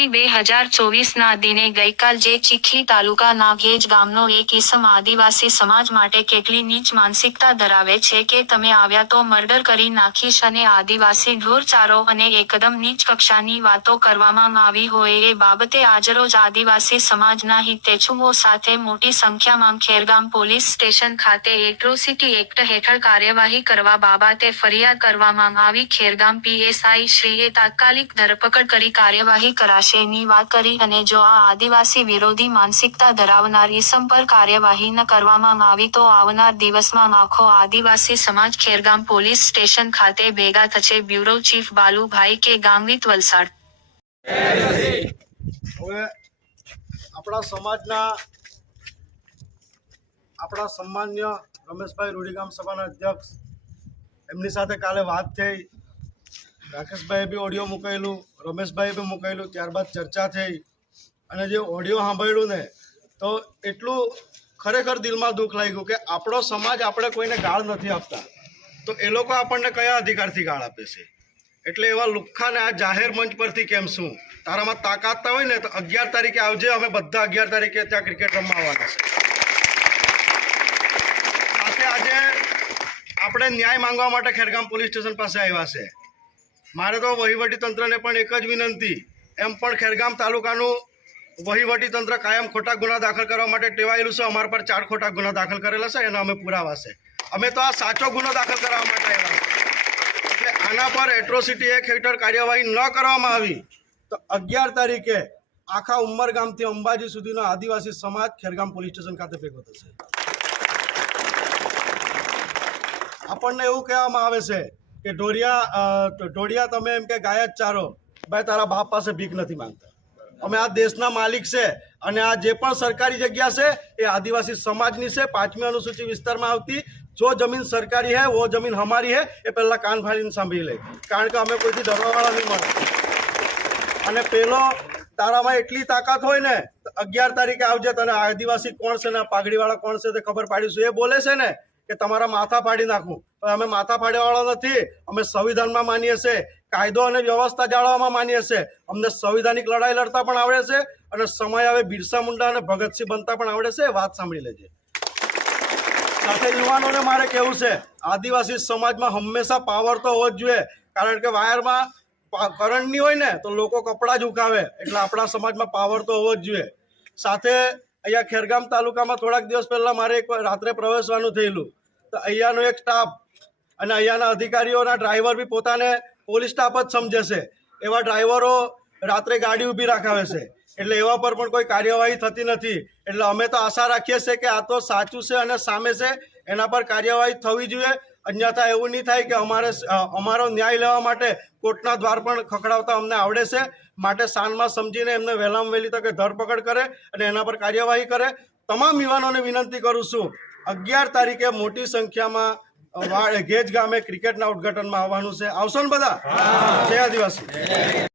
જાન્યુઆરી 2024ના દિને ગઈકાલ જે ચીખલી તાલુકાના ઘેજ ગામનો એક ઈસમ આદિવાસી સમાજ માટે કેટલી નીચ માનસિકતા ધરાવે છે કે તમે આવ્યા તો મર્ડર કરી નાખીશ અને આદિવાસી ઢોરચારો અને એકદમ નીચ કક્ષાની વાતો કરવામાં આવી હોય એ બાબતે આજરોજ આદિવાસી સમાજના હિતેચ્છુઓ સાથે મોટી સંખ્યામાં ખેરગામ પોલીસ સ્ટેશન ખાતે એટ્રોસિટી એક્ટ હેઠળ કાર્યવાહી કરવા બાબતે ફરિયાદ કરવામાં આવી। ખેરગામ પીએસઆઈ શ્રીએ તાત્કાલિક ધરપકડ કરી કાર્યવાહી કરાશે ની વાત કરી અને જો આ આદિવાસી વિરોધી માનસિકતા ધરાવનાર ઈસમ પર કાર્યવાહી ન કરવામાં આવી તો આવનાર દિવસમાં આખો આદિવાસી સમાજ ખેરગામ પોલીસ સ્ટેશન ખાતે ભેગા થશે। બ્યુરો ચીફ બાલુભાઈ કે ગામવીત વલસાડ। હવે આપણા સમાજના આપણા સન્માન્ય રમેશભાઈ રૂડીગામ સભાના અધ્યક્ષ એમની સાથે કાલે વાત થઈ। રાકેશભાઈએ બી ઓડિયો મૂકેલું, રમેશભાઈએ બી મૂકેલું, ત્યારબાદ ચર્ચા થઈ અને જે ઓડિયો સાંભળ્યું ને તો એટલું ખરેખર દિલમાં દુઃખ લાગ્યું કે આપણો સમાજ આપણે કોઈને ગાળ નથી આપતા તો એ લોકો આપણને કયા અધિકારથી ગાળ આપે છે। એટલે એવા લુખ્ખાને આ જાહેર મંચ પરથી કેમ શું તારામાં તાકાત હોય ને તો 11 તારીખે આવજે, અમે બધા 11 તારીખે ત્યાં ક્રિકેટ રમવા આવવાના છે। સાથે આજે આપણે ન્યાય માંગવા માટે ખેરગામ પોલીસ સ્ટેશન પાસે આવ્યા છે। મારે તો વહીવટી તંત્રને પણ એક જ વિનંતી, એમ પણ ખેરગામ તાલુકાનું વહીવટી તંત્ર કાયમ ખોટા ગુના દાખલ કરવા માટે ટેવાયેલું છે। અમારા પર 4 ખોટા ગુના દાખલ કરેલા છે, એના અમે પુરાવા છે। અમે તો આ સાચો ગુનો દાખલ કરવા માટે આવ્યા છે। એટલે આના પર એટ્રોસિટી એક્ટ હેઠળ કાર્યવાહી ન કરવામાં આવી તો 11 તારીખે આખા ઉમરગામથી અંબાજી સુધીનો આદિવાસી સમાજ ખેરગામ પોલીસ સ્ટેશન ખાતે ભેગો થશે। આપણને એવું કહેવામાં આવે છે કે ઢોળિયા તમે એમ કે ગાય જ ચારો, ભાઈ તારા બાપ પાસે ભીખ નથી માંગતા। અમે આ દેશના માલિક છે અને આ જે પણ સરકારી જગ્યા છે એ આદિવાસી સમાજની છે। 5મી અનુસૂચિ વિસ્તારમાં આવતી જો જમીન સરકારી है वो जमीन हमारी है એ પહેલા કાન ફાડીને સાંભળી લે, કારણ કે અમે કોઈથી ડરવાવાળા નહીં મળે। અને પેલો તારામાં એટલી તાકાત હોય ને 11 તારીખે આવજે, તને આદિવાસી કોણ છે ને પાઘડીવાળા કોણ છે તે ખબર પાડીશું। એ બોલે છે ને કે તમારા માથા ફાડી નાખું, પણ અમે માથા ફાડવાવાળા નથી। અમે સંવિધાનમાં માનીએ છીએ, કાયદો અને વ્યવસ્થા જાળવવામાં માનીએ છીએ। અમને સંવિધાનિક લડાઈ લડતા પણ આવડે છે અને સમય આવે બિરસા મુંડા અને ભગતસિંહ બનતા પણ આવડે છે। વાત સાંભળી લેજે। સાથે યુવાનોને મારે કહેવું છે, આદિવાસી સમાજમાં હંમેશા પાવર તો હોવો જ જોઈએ, કારણ કે વાયરમાં કરંટ નહીં હોય ને તો લોકો કપડાં જ ઉકાવે, એટલે આપણા સમાજમાં પાવર તો હોવો જ જોઈએ। સાથે અહીંયા ખેરગામ તાલુકામાં થોડાક દિવસ પહેલાં મારે એક રાત્રે પ્રવેશવાનું થયેલું તો અહીંયાનો એક સ્ટાફ અને અહીંયાના અધિકારીઓના ડ્રાઈવર બી પોતાને પોલીસ સ્ટાફ જ સમજે છે, એવા ડ્રાઈવરો રાત્રે ગાડી ઊભી રાખાવે છે। એટલે એવા પર પણ કોઈ કાર્યવાહી થતી નથી। એટલે અમે તો આશા રાખીએ છીએ કે આ તો સાચું છે અને સામે છે, એના પર કાર્યવાહી થવી જોઈએ। અન્યથા એવું નહીં થાય કે અમારો ન્યાય લેવા માટે કોર્ટના દ્વાર પણ ખખડાવતા અમને આવડે છે। માટે શાનમાં સમજીને એમને વહેલામાં વહેલી તકે ધરપકડ કરે અને એના પર કાર્યવાહી કરે। તમામ યુવાનોને વિનંતી કરું છું, 11 તારીખે મોટી સંખ્યામાં ઘેજ ગામે ક્રિકેટના ઉદ્ઘાટનમાં આવવાનું છે। આવશો ને બધા? જય આદિવાસી।